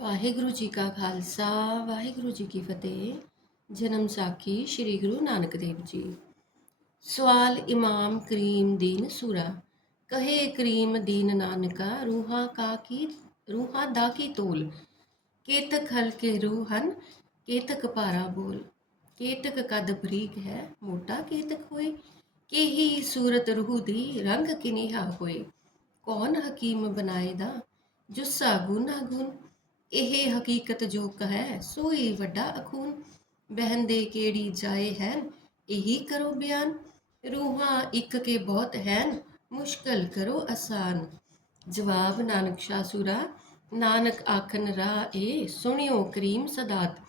ਵਾਹਿਗੁਰੂ ਜੀ ਕਾ ਖਾਲਸਾ, ਵਾਹਿਗੁਰੂ ਜੀ ਕੀ ਫਤਿਹ। ਜਨਮ ਸਾਖੀ ਸ੍ਰੀ ਗੁਰੂ ਨਾਨਕ ਦੇਵ ਜੀ। ਸਵਾਲ ਇਮਾਮ ਕਰੀਮ ਦੀਨ ਸੂਰਾ। ਕਹੇ ਕਰੀਮ ਦੀਨ ਨਾਨਕਾ, ਰੂਹਾਂ ਕਾ ਕੀ, ਰੂਹਾਂ ਦਾ ਕੀ ਤੋਲ? ਕੇਤਕ ਹਲਕੇ ਰੂਹ ਹਨ, ਕੇਤਕ ਭਾਰਾ ਬੋਲ। ਕੇਤਕ ਕਦ ਬਰੀਕ ਹੈ, ਮੋਟਾ ਕੇਤਕ ਹੋਏ? ਕੇਹੀ ਸੂਰਤ ਰੂਹ ਦੀ, ਰੰਗ ਕਿਨਿਹਾ ਹੋਏ? ਕੌਣ ਹਕੀਮ ਬਣਾਏਦਾ, ਜੁੱਸਾ ਗੁਨਾ ਗੁਨ? ਇਹ ਹਕੀਕਤ ਜੋ ਹੈ ਸੋਈ ਵੱਡਾ ਅਖੂਨ ਬਹਿੰਦੇ ਕਿਹੜੀ ਜਾਏ ਹਨ, ਇਹੀ ਕਰੋ ਬਿਆਨ। ਰੂਹਾਂ ਇੱਕ ਕੇ ਬਹੁਤ ਹਨ, ਮੁਸ਼ਕਲ ਕਰੋ ਆਸਾਨ ਜਵਾਬ ਨਾਨਕ ਸ਼ਾਹ ਸੂਰਾ, ਨਾਨਕ ਆਖਨ ਰਾਹ ਏ, ਸੁਣਿਓ ਕਰੀਮ ਸਦਾਤ।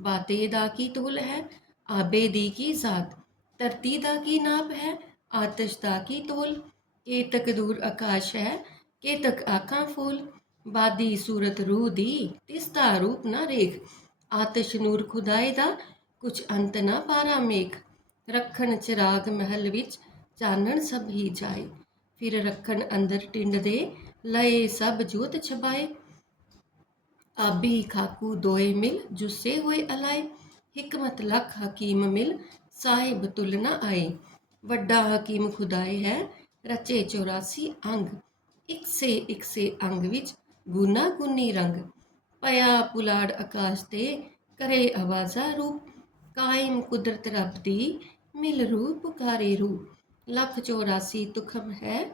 ਬਾਤੇ ਦਾ ਕੀ ਤੋਲ ਹੈ, ਆਬੇ ਦੀ ਕੀ ਜ਼ਾਤ। ਧਰਤੀ ਦਾ ਕੀ ਨਾਪ ਹੈ, ਆਤਸ਼ ਦਾ ਕੀ ਤੋਲ। ਕੇ ਤਕ ਦੂਰ ਆਕਾਸ਼ ਹੈ ਕੇ ਤਕ ਆਖਾਂ ਫੂਲ। ਬਾਦੀ ਸੂਰਤ ਰੂਹ ਦੀ ਤਿਸਤਾ ਰੂਪ ਨਾ ਰੇਖ। ਆਤਸ਼ ਨੂਰ ਖੁਦਾਏ ਦਾ ਕੁਛ ਅੰਤ ਨਾ ਪਾਰਾ ਮੇਖ। ਰੱਖਣ ਚਿਰਾਗ ਮਹਿਲ ਵਿੱਚ ਚਾਨਣ ਸਭ ਹੀ ਜਾਏ। ਫਿਰ ਰੱਖਣ ਅੰਦਰ ਟਿੰਡ ਦੇ ਲਏ ਸਭ ਜੋਤ ਛਬਾਏ ਆਬੀ ਖਾਕੂ ਦੋਏ ਮਿਲ ਜੁਸੇ ਹੋਏ ਅਲਾਏ। ਹਕਮਤ ਲਖ ਹਕੀਮ ਮਿਲ ਸਾਹਿਬ ਤੁਲ ਨਾ ਆਏ। ਵੱਡਾ ਹਕੀਮ ਖੁਦਾਏ ਹੈ ਰਚੇ 84 ਅੰਗ। ਇੱਕ ਸੇ ਇੱਕ ਸੇ ਅੰਗ ਵਿੱਚ ਗੁਨਾ ਗੁਨੀ ਰੰਗ। ਪਿਆ ਪੁਲਾੜ ਆਕਾਸ਼ ਤੇ ਕਰੇ ਆਵਾਜ਼ਾ ਰੂਪ। ਕਾਇਮ ਕੁਦਰਤ ਰੱਬ ਦੀ ਮਿਲ ਰੂਪ ਪੁਕਾਰੇ ਰੂਪ। ਲੱਖ 84 ਤੁਖਮ ਹੈ,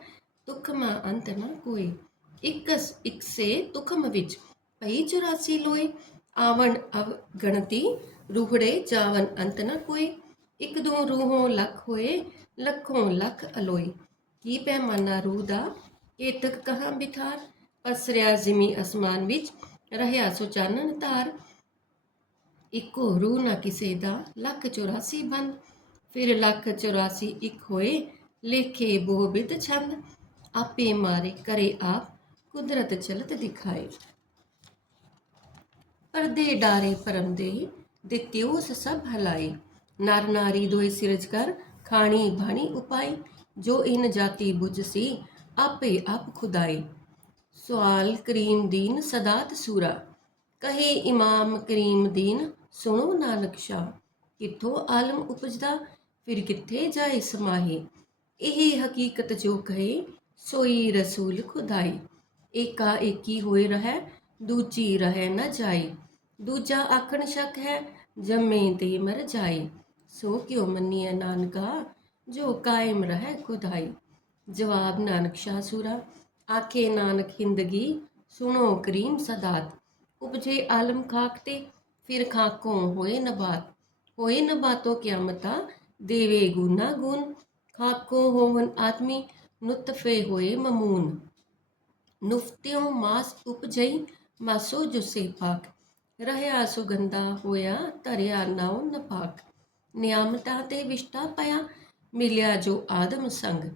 ਤੁਖਮਾ ਅੰਤ ਨਾ ਕੋਈ ਇਕਸ ਇੱਕ ਤੁਖਮ ਵਿੱਚ ਪਈ 84 ਲੋਏ। ਆਵਣ ਅਵ ਗਣਤੀ ਰੂਹੜੇ ਜਾਵਨ ਅੰਤ ਨਾ ਕੋਈ ਇੱਕ ਦੋ ਰੂਹੋਂ ਲੱਖ ਹੋਏ, ਲੱਖੋਂ ਲੱਖ ਅਲੋਏ। ਕੀ ਪੈਮਾਨਾ ਰੂਹ ਦਾ ਕੇਤਕ ਕਹਾਂ ਬਿਥਾਰ? ਪਸਰਿਆ ਜ਼ਿਮੀ ਅਸਮਾਨ ਵਿੱਚ ਰਹਿਆ ਸੋ ਚਾਨਣ ਤਾਰ ਇੱਕੋ ਰੂਹ ਨਾ ਕਿਸੇ ਦਾ ਲੱਖ 84 ਬੰਦ ਫਿਰ ਲੱਖ 84 ਇੱਕ ਹੋਏ, ਲੇਖੇ ਬੋਹ ਛੰਦ। ਆਪੇ ਮਾਰੇ ਕਰੇ ਆਪ ਕੁਦਰਤ ਚਲਤ ਦਿਖਾਏ। ਪਰਦੇ ਡਾਰੇ ਪਰਮ ਦੇ ਦਿੱਤਿਓਸ ਸਭ ਹਲਾਏ। ਨਰ ਨਾਰੀ ਦੋਏ ਸਿਰਜ ਕਰ, ਖਾਣੀ ਬਾਣੀ ਉਪਾਈ। ਜੋ ਇਨ ਜਾਤੀ ਬੁਝ ਸੀ, ਆਪੇ ਆਪ ਖੁਦਾਏ। ਸਵਾਲ ਕਰੀਮ ਦੀਨ ਸਦਾਤ ਸੂਰਾ ਕਹੇ ਇਮਾਮ ਕਰੀਮ ਦੀਨ, ਸੁਣੋ ਨਾਨਕ ਸ਼ਾਹ ਕਿੱਥੋਂ ਆਲਮ ਉਪਜਦਾ, ਫਿਰ ਕਿੱਥੇ ਜਾਏ ਸਮਾਹੀ। ਇਹ ਹਕੀਕਤ ਜੋ ਕਹੇ, ਸੋਈ ਰਸੂਲ ਖੁਦਾਈ। ਏਕਾ ਏਕੀ ਹੋਏ ਰਹਿ, ਦੂਜੀ ਰਹਿ ਨਾ ਜਾਏ। ਦੂਜਾ ਆਖਣ ਸ਼ੱਕ ਹੈ, ਜੰਮੇ ਤੇ ਮਰ ਜਾਏ। ਸੋ ਕਿਉ ਮੰਨੀਐ ਨਾਨਕਾ, ਜੋ ਕਾਇਮ ਰਹਿ ਖੁਦਾਈ। ਜਵਾਬ ਨਾਨਕ ਸ਼ਾਹ ਸੂਰਾ। ਆਖੇ ਨਾਨਕ ਹਿੰਦਗੀ, ਸੁਣੋ ਕਰੀਮ ਸਦਾਤ। ਉਪਜੇ ਆਲਮ ਖਾਕ ਤੇ, ਫਿਰ ਖਾਕੋਂ ਹੋਏ ਨਬਾਤ। ਹੋਏ ਨਬਾਤੋਂ ਕਿਆਮਤਾ, ਦੇਵੇ ਗੁਨਾ ਗੁਨ ਖਾਕੋਂ ਹੋਵਨ ਆਦਮੀ ਨੁਤਫੇ ਹੋਏ ਨੁਫਤਿਓ ਮਾਸ ਉਪਜਈ, ਮਾਸੋ ਜੁਸੇ ਪਾਕ। ਰਹਿਆ ਸੁਗੰਧਾ ਹੋਇਆ, ਧਰਿਆ ਨਾਉ ਨਪਾਕ। ਨਿਆਮਤਾਂ ਤੇ ਵਿਸ਼ਟਾ ਪਿਆ, ਮਿਲਿਆ ਜੋ ਆਦਮ ਸੰਗ।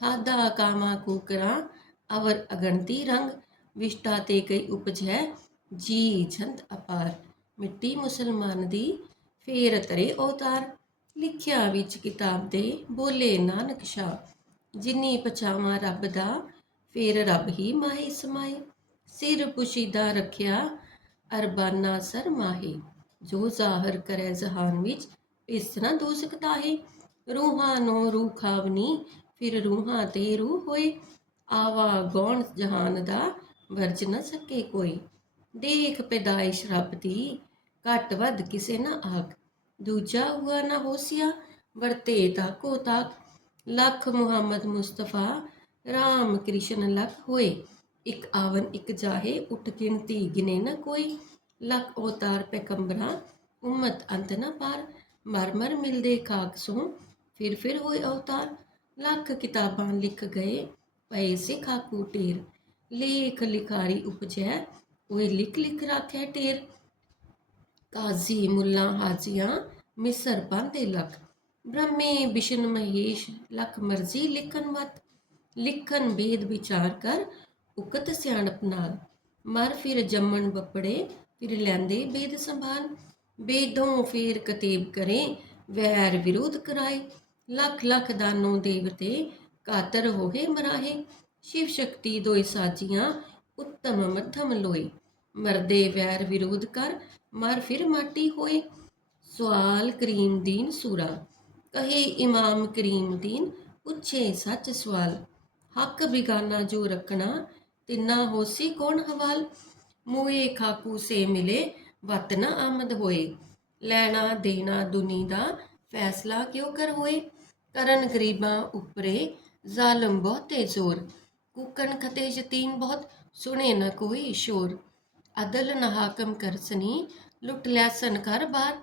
ਖਾਦਾ ਕਾਮਾ ਕੂਕਰਾਂ ਅਵਰ ਅਗਣਤੀ ਰੰਗ ਵਿਸ਼ਟਾ ਤੇ ਕਈ ਉਪਜ ਹੈ ਜੀ ਜੰਤ ਅਪਾਰ। ਮਿੱਟੀ ਮੁਸਲਮਾਨ ਦੀ ਫੇਰ ਤਰੇ ਅਵਤਾਰ, ਲਿਖਿਆ ਵਿੱਚ ਕਿਤਾਬ ਦੇ ਬੋਲੇ ਨਾਨਕ ਸ਼ਾਹ। ਜਿਨੀ ਪਛਾਵਾਂ ਰੱਬ ਦਾ, ਫੇਰ ਰੱਬ ਹੀ ਮਾਹੀ ਸਮਾਏ। ਸਿਰ ਪੁਸ਼ੀਦਾ ਰੱਖਿਆ, ਅਰਬਾਨਾ ਸਰ ਮਾਹੀ। ਜੋ ਜ਼ਾਹਰ ਕਰੇ ਜ਼ਹਾਨ ਵਿੱਚ, ਇਸ ਤਰ੍ਹਾਂ ਦੋ ਸਕਦਾ ਹੈ ਰੂਹਾਂ ਨੂੰ ਰੂਹ ਖਾਵਨੀ, ਫਿਰ ਰੂਹਾਂ ਤੇ ਰੂਹ ਹੋਏ। ਆਵਾ ਜਹਾਨ ਦਾ ਵਰਜ ਨਾ ਸਕੇ ਕੋਈ। ਦੇਖ ਪੈਦਾਇਸ਼ ਰੱਬ ਦੀ, ਘੱਟ ਵੱਧ ਕਿਸੇ ਨਾ ਆਖ। ਦੂਜਾ ਹੁਆ ਨਾ ਹੋਸਿਆ, ਵਰਤੇ ਤਾਕੋ ਤਾਕ। ਲੱਖ ਮੁਹੰਮਦ ਮੁਸਤਫਾ, ਰਾਮ ਕ੍ਰਿਸ਼ਨ ਲੱਖ ਹੋਏ। ਇੱਕ ਆਵਨ ਇੱਕ ਜਾਹੇ, ਉਠ ਗਿਣਤੀ ਗਿਨੇ ਨਾ ਕੋਈ। ਲੱਖ ਅਵਤਾਰ ਪੈਗੰਬਰਾਂ, ਉਮਤ ਅੰਤ ਨਾ ਪਾਰ। ਮਰ ਮਰ ਮਿਲਦੇ ਖਾਕ ਸੋ ਫਿਰ ਫਿਰ ਹੋਏ ਅਵਤਾਰ। ਲੱਖ ਕਿਤਾਬਾਂ ਲਿਖ ਗਏ ਪਏ ਸਿਖਾ ਕੂਟੀਰ ਲੇਖ ਲਿਖਾਰੀ ਉਪਜੈ ਉਹ ਲਿਖ ਲਿਖ ਰੱਖੈ ਟੇਰ ਕਾਜ਼ੀ ਮੁੱਲਾ ਹਾਜੀਆਂ, ਮਿਸਰ ਬੰਦੇ ਲਖ। ਬ੍ਰਹਮੇ ਵਿਸ਼ਨ ਮਹੇਸ਼, ਲਖ ਮਰਜ਼ੀ ਲਿਖਨ ਮਤ ਲਿਖਨ ਭੇਦ ਵਿਚਾਰ ਕਰ, ਉਕਤ ਸਿਆਣਪ ਨਾਲ। ਮਰ ਫਿਰ ਜੰਮਣ ਬੱਪੜੇ, ਫਿਰ ਲੈਂਦੇ ਬੇਦ ਸੰਭਾਲ। ਬੇਦੋਂ ਫੇਰ ਕਤੇਬ ਕਰੇ, ਵੈਰ ਵਿਰੋਧ ਕਰਾਏ। ਲੱਖ ਲੱਖ ਦਾਨੋਂ ਦੇਵਤੇ ਕਾਤਰ ਹੋਹੇ ਮਰਾਹੇ, ਸ਼ਿਵ ਸ਼ਕਤੀ ਦੋਇ ਸਾਜੀਆਂ, ਉੱਤਮ ਮੱਧਮ ਲੋਏ। ਮਰਦੇ ਵੈਰ ਵਿਰੋਧ ਕਰ, ਮਰ ਫਿਰ ਮਾਟੀ ਹੋਏ। ਸਵਾਲ ਕਰੀਮ ਦੀਨ ਸੂਰਾ, ਕਹੇ ਇਮਾਮ ਕਰੀਮ ਦੀਨ, ਪੁੱਛੇ ਸੱਚ ਸਵਾਲ। ਹੱਕ ਬਿਗਾਨਾ ਜੋ ਰੱਖਣਾ, ਤਿੰਨਾ ਹੋਸੀ ਕੌਣ ਹਵਾਲ? ਮੂਏ ਖਾਕੂ ਸੇ ਮਿਲੇ, ਵਤ ਨਾ ਆਮਦ ਹੋਏ। ਲੈਣਾ ਦੇਣਾ ਦੁਨੀ ਦਾ, ਫੈਸਲਾ ਕਿਉ ਕਰ ਹੋਏ? ਕਰਨ ਗਰੀਬਾਂ ਉਪਰੇ ਜ਼ਾਲਮ ਬਹੁਤੇ ਜ਼ੋਰ, ਕੂਕਣ ਖਤੇ ਯਤੀਮ ਬਹੁਤ ਸੁਣੇ ਨਾ ਕੋਈ ਸ਼ੋਰ। ਅਦਲ ਨਾ ਹਾਕਮ ਕਰਸਨੀ ਲੁੱਟ ਲੈਸਨ ਕਰ ਬਾਰ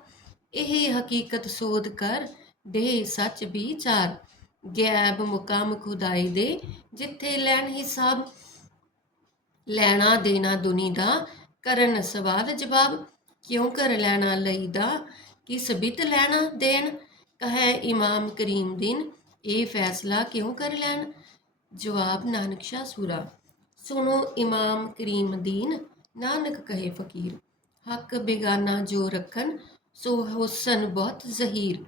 ਇਹ ਹਕੀਕਤ ਸੋਧ ਕਰ ਦੇ ਸੱਚ ਵਿਚਾਰ ਗੈਬ ਮੁਕਾਮ ਖੁਦਾਈ ਦੇ, ਜਿੱਥੇ ਲੈਣ ਹਿਸਾਬ, ਲੈਣਾ ਦੇਣਾ ਦੁਨੀ ਦਾ, ਕਰਨ ਸਵਾਲ ਜਵਾਬ। ਕਿਉਂ ਕਰ ਲੈਣਾ ਲਈਦਾ, ਕਿਸ ਬਿਤ ਲੈਣਾ ਦੇਣ? ਕਹੈ ਇਮਾਮ ਕਰੀਮ ਦੀਨ ਇਹ ਫੈਸਲਾ ਕਿਉਂ ਕਰ ਲੈਣ? ਜਵਾਬ, ਨਾਨਕ ਸ਼ਾਹ ਸੂਰਾ। ਸੁਣੋ, ਇਮਾਮ ਕਰੀਮ ਦੀਨ, ਨਾਨਕ ਕਹੇ ਫਕੀਰ। ਹੱਕ ਬਿਗਾਨਾ ਜੋ ਰੱਖਣ, ਸੋ ਹੁਸਨ ਬਹੁਤ ਜ਼ਹੀਰ।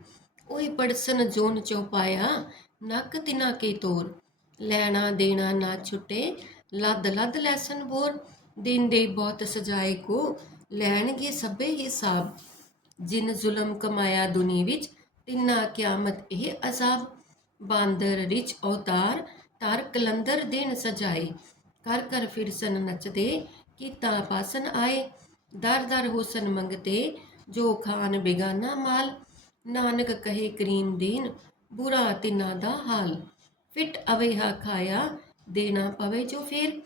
ਉਹੀ ਪੜਸਨ ਜੋਨ ਚਉਪਾਇਆ ਨੱਕ ਤਿਨਾ ਕੇ ਤੋਰ। ਲੈਣਾ ਦੇਣਾ ਨਾ ਛੁੱਟੇ, ਲੱਦ ਲੱਦ ਲੈਸਨ ਬੋਰ। ਦਿਨ ਦੇ ਬਹੁਤ ਸਜਾਏ ਕੋ, ਲੈਣਗੇ ਸਭੇ ਹਿਸਾਬ। ਜਿਨ ਜ਼ੁਲਮ ਕਮਾਇਆ ਦੁਨੀ ਵਿੱਚ, ਤਿੰਨਾ ਕਿਆਮਤ ਇਹ ਅਜ਼ਾਬ। ਬਾਂਦਰ ਰਿਚ ਅਵਤਾਰ ਤਾਰ ਕਲੰਦਰ ਦਿਨ ਸਜਾਏ। ਕਰ ਕਰ ਫਿਰਸਨ ਨੱਚਦੇ ਕੀਤਾ ਪਾਸਨ ਆਏ। ਦਰ ਦਰ ਹੁਸਨ ਮੰਗਤੇ ਜੋ ਖਾਨ ਬਿਗਾਨਾ ਮਾਲ। ਨਾਨਕ ਕਹੇ ਕਰੀਮ ਦੀਨ, ਬੁਰਾ ਤਿੰਨਾ ਦਾ ਹਾਲ। ਫਿਟ ਅਵੇਹਾ ਖਾਇਆ, ਦੇਣਾ ਪਵੇ ਜੋ ਫੇਰ।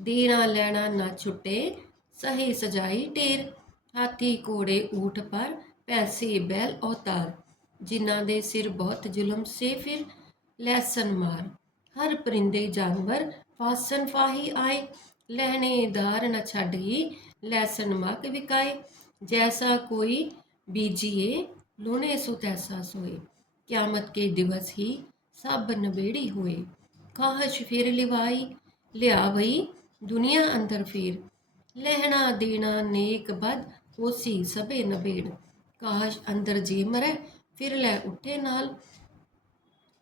ਦੇਣਾ ਲੈਣਾ ਨਾ ਛੁੱਟੇ, ਸਹੀ ਸਜਾਈ ਢੇਰ। ਹਾਥੀ ਕੋੜੇ ਊਠ ਪਰ, ਪੈਸੇ ਬੈਲ ਔਤਾਰ। ਜਿਨ੍ਹਾਂ ਦੇ ਸਿਰ ਬਹੁਤ ਜ਼ੁਲਮ ਸੇ, ਫਿਰ ਲੈਸਨ ਮਾਰ। ਹਰ ਪਰਿੰਦੇ ਜਾਨਵਰ ਫਾਸਨ ਫਾਹੀ ਆਏ। ਲਹਿਣੇਦਾਰ ਨ ਛੱਡ ਹੀ ਲੈਸਨ ਮਕ ਵਿਕਾਏ। ਜੈਸਾ ਕੋਈ ਬੀਜੀਏ ਲੋਨੇ ਸੋ ਤੈਸਾ ਸੋਏ। ਕਿਆਮਤ ਕੇ ਦਿਵਸ ਹੀ ਸਭ ਨਵੇੜੀ ਹੋਏ। ਕਾਹਸ਼ ਫਿਰ ਲਿਵਾਈ, ਲਿਆ ਵਈ ਦੁਨੀਆ ਅੰਦਰ ਫੇਰ। ਲਹਿਣਾ ਦੇਣਾ ਨੇਕ ਬਦ, ਹੋਸੀ ਸਭੇ ਨਵੇੜ ਕਾਹਸ਼ ਅੰਦਰ ਜੀ ਮਰੈ ਫਿਰ ਲੈ ਉੱਠੇ ਨਾਲ,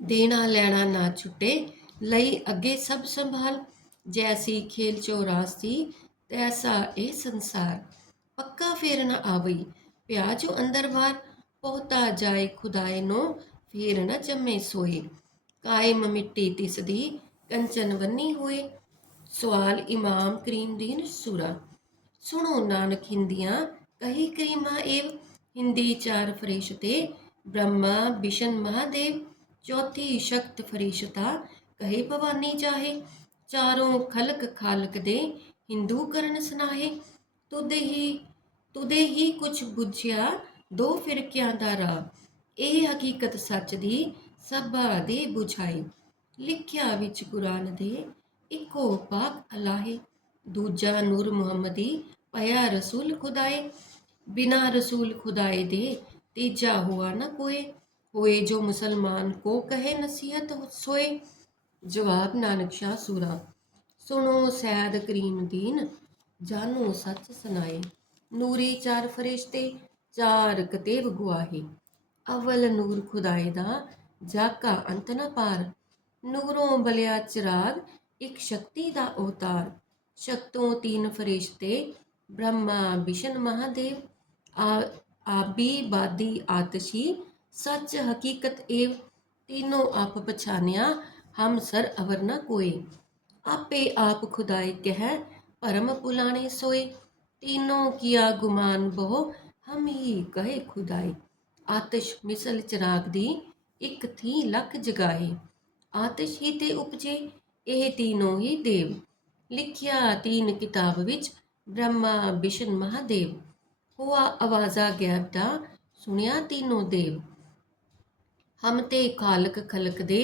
ਦੇਣਾ ਲੈਣਾ ਨਾ ਛੁੱਟੇ, ਲਈ ਅੱਗੇ ਸਭ ਸੰਭਾਲ। ਜੈਸੀ ਖੇਲ ਚੋਰਾਸੀ ਤੈਸਾ ਇਹ ਸੰਸਾਰ। ਪੱਕਾ ਫੇਰ ਨਾ ਆਵਈ ਪਿਆ ਜੋ ਅੰਦਰ ਬਾਰ ਪਹੁਤਾ ਜਾਏ ਖੁਦਾਏ ਨੂੰ, ਫੇਰ ਨਾ ਜੰਮੇ ਸੋਏ। ਕਾਇਮ ਮਿੱਟੀ ਤਿਸਦੀ, ਕੰਚਨ ਵੰਨੀ ਹੋਏ। ਸਵਾਲ ਇਮਾਮ ਕਰੀਮ ਦੀਨ ਸੂਰਾ। ਸੁਣੋ ਨਾਨਕ ਹਿੰਦੀਆਂ, ਕਹੀ ਕਰੀਮਾ ਏਵ। ਹਿੰਦੀ ਚਾਰ ਫਰਿਸ਼ਤੇ ਬ੍ਰਹਮਾ ਵਿਸ਼ਨ ਮਹਾਦੇਵ, ਚੌਥੀ ਸ਼ਕਤ ਫਰਿਸ਼ਤਾ, ਕਹੇ ਭਵਾਨੀ ਚਾਹੇ ਚਾਰੋਂ ਖਲਕ ਖਾਲਕ ਦੇ ਹਿੰਦੂ ਕਰਨ ਸੁਨਾਹੇ। ਤੁਦੇ ਹੀ ਤੁਦੇ ਹੀ ਕੁਛ ਬੁਝਿਆ, ਦੋ ਫਿਰਕਿਆਂ ਦਾ ਰਾਹ। ਇਹ ਹਕੀਕਤ ਸੱਚ ਦੀ ਸਭਾ ਦੇ ਬੁਝਾਈ ਲਿਖਿਆ ਵਿੱਚ ਕੁਰਾਨ ਦੇ ਇੱਕੋ ਪਾਕ ਅਲਾਹੇ। ਦੂਜਾ ਨੂਰ ਮੁਹੰਮਦੀ ਪਿਆ ਰਸੂਲ ਖੁਦਾਏ। ਬਿਨਾ ਰਸੂਲ ਖੁਦਾਏ ਦੇ ਤੀਜਾ ਹੁਆ ਨਾ ਕੋਏ ਹੋਏ ਜੋ ਮੁਸਲਮਾਨ ਕੋ ਕਹੇ ਨਸੀਹਤ ਸੋਏ। ਜਵਾਬ ਨਾਨਕ ਸ਼ਾਹ ਸੂਰਾ, ਸੁਣੋ ਸੈਦ ਕਰੀਮ ਜਾਨੋ ਸੱਚ ਸੁਨਾਏ ਨੂਰੀ ਚਾਰ ਫਰਿਸ਼ਤੇ, ਚਾਰ ਕਤੇਬ ਗਵਾਹੇ ਅਵਲ ਨੂਰ ਖੁਦਾਏ ਦਾ ਜਾਕਾ ਅੰਤ ਨਾ ਪਾਰ। ਨੂਰੋਂ ਬਲਿਆ ਚਿਰਾਗ, ਇੱਕ ਸ਼ਕਤੀ ਦਾ ਅਵਤਾਰ। ਸ਼ਕਤੋਂ ਤੀਨ ਫਰਿਸ਼ਤੇ, ਬ੍ਰਹਮਾ, ਵਿਸ਼ਨ ਮਹਾਦੇਵ, ਆ ਆਪੀ ਬਾਦੀ ਆਤਸ਼ੀ, ਸੱਚ ਹਕੀਕਤ ਏਵ ਤੀਨੋਂ ਆਪ ਪਛਾਨਿਆ, ਹਮ ਸਰ ਅਵਰ ਨ ਕੋਏ ਆਪੇ ਆਪ ਖੁਦਾਏ ਕਹਿ ਪਰਮ ਪੁਲਾਣੇ ਸੋਏ। ਤੀਨੋਂ ਕੀਆ ਗੁਮਾਨ ਬਹੁ, ਹਮ ਹੀ ਕਹੇ ਖੁਦਾਏ ਆਤਸ਼ ਮਿਸਲ ਚਿਰਾਗ ਦੀ ਇੱਕ ਥੀ ਲੱਖ ਜਗਾਹੇ। ਆਤਿਸ਼ ਹੀ ਤੇ ਉਪਜੇ, ਇਹ ਤੀਨੋਂ ਹੀ ਦੇਵ। ਲਿਖਿਆ ਤੀਨ ਕਿਤਾਬ ਵਿੱਚ, ਬ੍ਰਹਮਾ ਵਿਸ਼ਨ ਮਹਾਦੇਵ। ਹੋਆ ਆਵਾਜ਼ਾ ਗੈਬ ਦਾ ਸੁਣਿਆ ਤੀਨੋਂ ਦੇਵ ਹਮ ਤੇ ਖਾਲਕ ਖਲਕ ਦੇ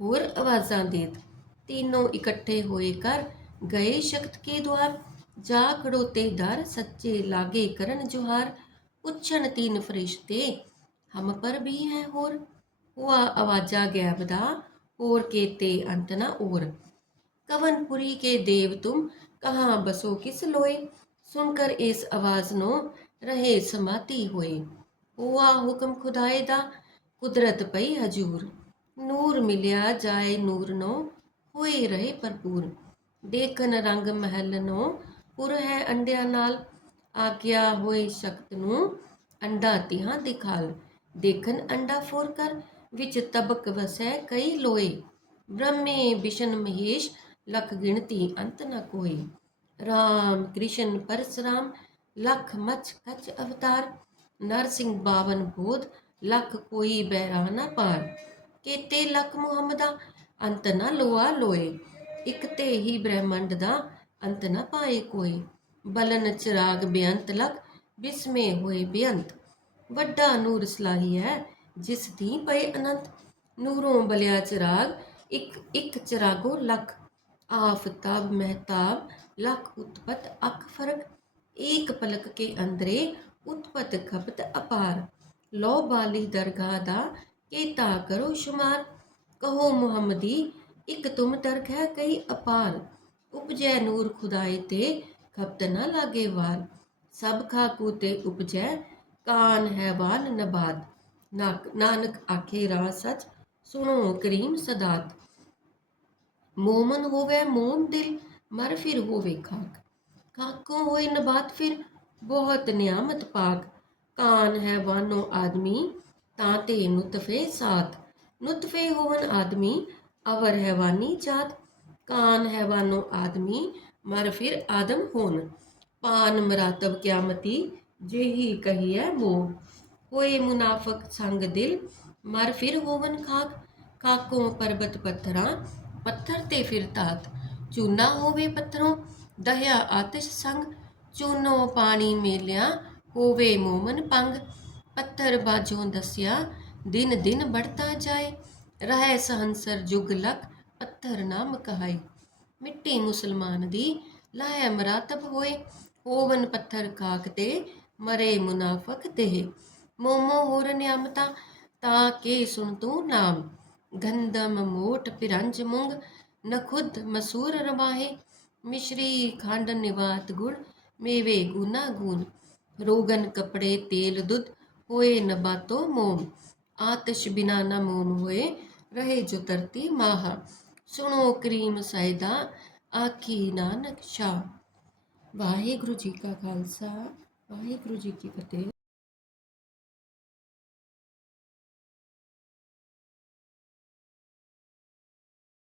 ਹੋਰ ਆਵਾਜ਼ਾਂ ਦੇਤ तीनों इकट्ठे होए कर गए शक्त के द्वार जा खड़ोते दर सच्चे लागे करन जुहार ਪੁੱਛਣ ਤੀਨ ਫਰਿਸ਼ਤੇ ਹਮ ਪਰ ਵੀ ਹੈ ਹੋਰ ਹੁਆ ਆਵਾਜ਼ਾ ਗੈਬ ਦਾ ਹੋਰ ਕੇਤੇ ਅੰਤ ਨਾ ਔਰ ਕਵਨਪੁਰੀ ਕੇ ਦੇਵ ਤੁਮ ਕਹਾਂ ਬਸੋ ਕਿਸ ਲੋਏ ਸੁਣਕਰ ਇਸ ਆਵਾਜ਼ ਨੂੰ ਰਹੇ ਸਮਾਤੀ ਹੋਏ। ਹੁਆ ਹੁਕਮ ਖੁਦਾਏ ਦਾ, ਕੁਦਰਤ ਪਈ ਹਜੂਰ। ਨੂਰ ਮਿਲਿਆ ਜਾਏ ਨੂਰ ਨੋ, ਹੋਏ ਰਹੇ ਭਰਪੂਰ। ਦੇਖਨ ਰੰਗ ਮਹਿਲ ਨੋ, ਪੁਰ ਹੈ ਅੰਡਿਆਂ ਨਾਲ। ਆਗਿਆ ਹੋਏ ਸ਼ਕਤ ਨੂੰ ਅੰਡਾ ਤਿਹਾਂ ਦਿਖਾਲ ਦੇਖਨ ਅੰਡਾ ਫੋਰ ਕਰ, ਵਿੱਚ ਤਬਕ ਵਸੈ ਕਈ ਲੋਏ। ਬ੍ਰਹਮੇ ਵਿਸ਼ਨ ਮਹੇਸ਼, ਲਖ ਗਿਣਤੀ ਅੰਤ ਨ ਕੋਈ ਰਾਮ ਕ੍ਰਿਸ਼ਨ ਪਰਸਰਾਮ ਲਖ ਮਚ ਕਚ ਅਵਤਾਰ ਨਰ ਸਿੰਘ ਬਾਵਨ ਬੋਧ, ਲਖ ਕੋਈ ਬਹਿਰਾ ਨਾ ਪਾਰ। ਕੇਤੇ ਲਖ ਮੁਹੰਮਦਾ, ਅੰਤ ਨ ਲੋਆ ਲੋਏ। ਇਕ ਤੇ ਹੀ ਬ੍ਰਹਮੰਡ ਦਾ ਅੰਤ ਨ ਪਾਏ ਕੋਈ। ਬਲਨ ਚਿਰਾਗ ਬੇਅੰਤ ਲਖ, ਬਿਸਮੇ ਹੋਏ ਬੇਅੰਤ ਵੱਡਾ ਨੂਰ ਸਲਾਹੀ ਹੈ, ਜਿਸ ਦੀ ਪਏ ਅਨੰਤ। ਨੂਰੋਂ ਬਲਿਆ ਚਿਰਾਗ ਇੱਕ ਇੱਕ ਚਿਰਾਗੋ ਲਖ। ਆਫਤਾਬ ਮਹਿਤਾਬ, ਲਖ ਉਤਪਤ ਅਖ ਫ਼ਰਕ। ਏਕ ਪਲਕ ਕੇ ਅੰਦਰੇ ਉਤਪਤ ਖਪਤ ਅਪਾਰ। ਲੋ ਬਾਲੀ ਦਰਗਾਹ ਦਾ ਕੀਤਾ ਕਰੋ ਸ਼ੁਮਾਰ। ਕਹੋ ਮੁਹੰਮਦੀ, ਇਕ ਤੁਮ ਦਰਗ ਹੈ ਕਈ ਅਪਾਰ। ਉਪਜੈ ਨੂਰ ਖੁਦਾਏ ਤੇ ਖਪਤ ਨਾ ਲਾਗੇ ਵਾਲ ਸਭ ਖਾਕੂ ਤੇ ਉਪਜੈ, ਕਾਨ ਹੈਵਾਨ ਨਬਾਦ। ਨਾਨਕ ਆਖੇ ਰਾਹ ਸਚ, ਸੁਣੋ ਕਰੀਮ ਸਦਾਤ। ਮੋਮਨ ਹੋਵੇ ਮੋਮ ਦਿਲ, ਮਰ ਫਿਰ ਹੋਵੇ ਖਾਕ। ਖਾਕੋਂ ਹੋਏ ਨਬਾਤ ਫਿਰ ਬਹੁਤ ਨਿਆਮਤ ਪਾਕ ਕਾਨ ਹੈ ਵਾਨੋ ਆਦਮੀ ਤਾਂ ਤੇ ਨੁਤਫੇ ਸਾਥ ਨੁਤਫੇ ਹੋਵਨ ਆਦਮੀ ਅਵਰ ਹੈਵਾਨੀ ਜਾਤ ਕਾਨ ਹੈ ਵਾਨੋ ਆਦਮੀ ਮਰ ਫਿਰ ਆਦਮ ਹੋਨ ਪਾਨ ਮਰਾਤਬ ਕਿਆਮਤੀ ਜਿਹੀ ਕਹੀਐ ਮੋਹ ਹੋਏ ਮੁਨਾਫਕ ਸੰਗ ਦਿਲ ਮਰ ਫਿਰ ਹੋਵਨ ਖਾਕ ਖਾਕੋਂ ਪਰਬਤ ਪੱਥਰਾਂ ਪੱਥਰ ਤੇ ਫਿਰ ਤਾਤ ਚੂਨਾ ਹੋਵੇ ਪੱਥਰੋਂ ਦਹਿਆ ਆਤਿਸ਼ ਸੰਗ, ਚੂਨੋ ਪਾਣੀ ਮੇਲਿਆ ਹੋਵੇ ਮੋਮਨ ਪੰਗ। ਪੱਥਰ ਬਾਜੋਂ ਦਸਿਆ, ਦਿਨ ਦਿਨ ਬੜਤਾ ਜਾਏ। ਰਹੇ ਸਹੰਸਰ ਜੁਗ ਲਕ ਪੱਥਰ ਨਾਮ ਕਹਾਈ ਮਿੱਟੀ ਮੁਸਲਮਾਨ ਦੀ ਲਾਇ ਮਰਾਤਬ ਹੋਏ। ਹੋਵਨ ਪੱਥਰ ਕਾਕ ਤੇ ਮਰੇ ਮੁਨਾਫਕ ਤੇ ਮੋਮੋ ਹੋਰ ਨਿਆਮਤਾ, ਤਾਂ ਕੇ ਸੁਣ ਤੂੰ ਨਾਮ। ਗੰਦਮ ਮੋਟ ਪਿਰੰਜ ਮੁੰਗ ਨਖੁਦ ਮਸੂਰ ਰਵਾਹੇ। ਮਿਸ਼ਰੀ ਖੰਡ ਨਿਵਾਤ ਗੁਣ ਮੇਵੇ ਗੁਨਾ ਗੁਣ ਰੋਗਨ ਕਪੜੇ ਤੇਲ ਦੁੱਧ, ਹੋਏ ਨਬਾਤੋ ਮੋਮ, ਆਤਿਸ਼ ਬਿਨਾ ਨ ਮੋਮ ਹੋਏ, ਰਹੇ ਜੋ ਤਰਤੀ ਮਾਹਾ। ਸੁਣੋ ਕਰੀਮ ਸਾਇਦਾ ਆਖੀ ਨਾਨਕ ਸ਼ਾਹ। ਵਾਹਿਗੁਰੂ ਜੀ ਕਾ ਖਾਲਸਾ, ਵਾਹਿਗੁਰੂ ਜੀ ਕੀ ਫਤਿਹ।